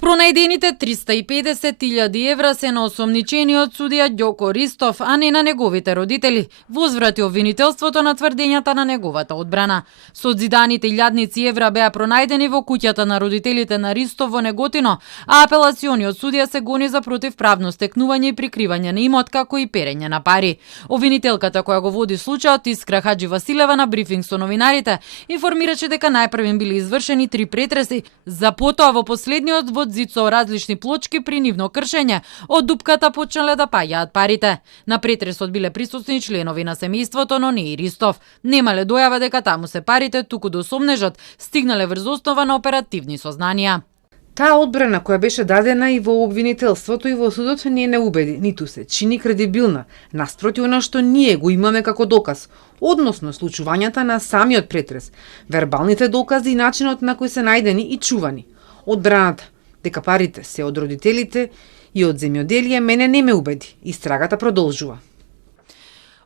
Пронајдените 350.000 евра се на осомничениот судија Ѓоко Ристов, а не на неговите родители, возврати обвинителството на тврдењата на неговата одбрана. Созиданите илјадници евра беа пронајдени во куќата на родителите на Ристов во Неготино, а апелациониот судија се гони за противправно стекнување и прикривање на имот, како и перење на пари. Обвинителката која го води случајот, Искра Хаджи Василева, на брифинг со новинарите, информираше дека најпрвен били извршени 3 претреси, за потоа во последниот во зид со различни плочки при нивно кршење, од дупката почнале да паѓаат парите. На претресот биле присутни членови на семејството, но не и Ристов. Немале дојава дека таму се парите, туку до сомнежот стигнале врз основа на оперативни сознанија. Таа одбрана која беше дадена и во обвинителството и во судот не убеди, ниту се чини кредибилна, наспроти она што ние го имаме како доказ, односно случувањата на самиот претрес, вербалните докази и начинот на кој се најдени и чувани. Одбраната дека парите се од родителите и од земјоделие мене не ме убеди. Истрагата продолжува.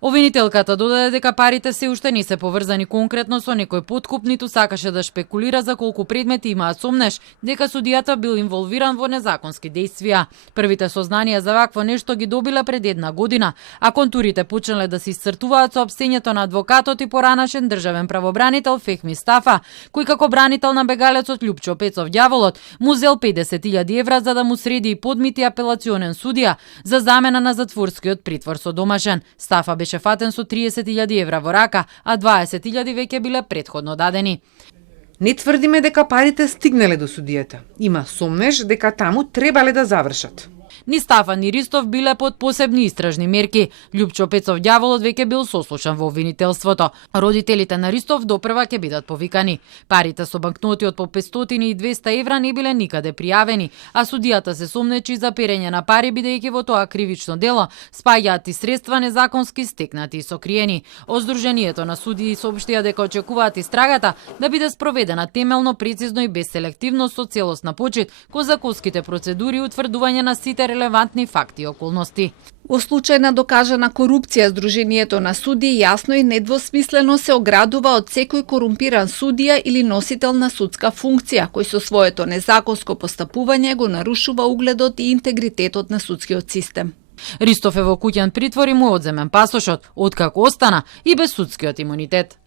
Обвинителката додаде дека парите се уште не се поврзани конкретно со некој подкуп, ниту сакаше да шпекулира за колку предмети имаат сомнеж дека судијата бил инволвиран во незаконски дејствија. Првите сознанија за вакво нешто ги добиле пред 1 година, а контурите почнале да се исцртуваат соопштењето на адвокатот и поранашен државен правобранител Фехми Стафа, кој како бранител на бегалецот Љупчо Пецов Ѓаволот му зел 50.000 евра за да му среди и подмити апелационен судија за замена на затворскиот притвор со домашен. Стафа беше фатен со 30.000 евра во рака, а 20.000 веќе биле претходно дадени. Не тврдиме дека парите стигнале до судијата. Има сомнеж дека таму требале да завршат. Ни Стафа, ни Ристов биле под посебни истражни мерки. Љупчо Пецов Ѓаволот веќе бил сослушан во обвинителството. Родителите на Ристов допрва ќе бидат повикани. Парите со банкноти од по 500 и 200 евра не биле никаде пријавени, а судијата се сомнечи за перење на пари, бидејќи во тоа кривично дело спаѓаат и средства незаконски стекнати и сокриени. Од Сдруженијето на судии соопштија дека очекуваат истрагата да биде спроведена темелно, прецизно и без селективност, со целосна почит кон законските процедури и утврдување на сите релевантни факти и околности. Во случај на докажана корупција, Сдруженијето на судии јасно и недвосмислено се оградува од секој корумпиран судија или носител на судска функција, кој со своето незаконско постапување го нарушува угледот и интегритетот на судскиот систем. Ристов е во куќен притвор и му одземен пасошот, откако остана и без судскиот имунитет.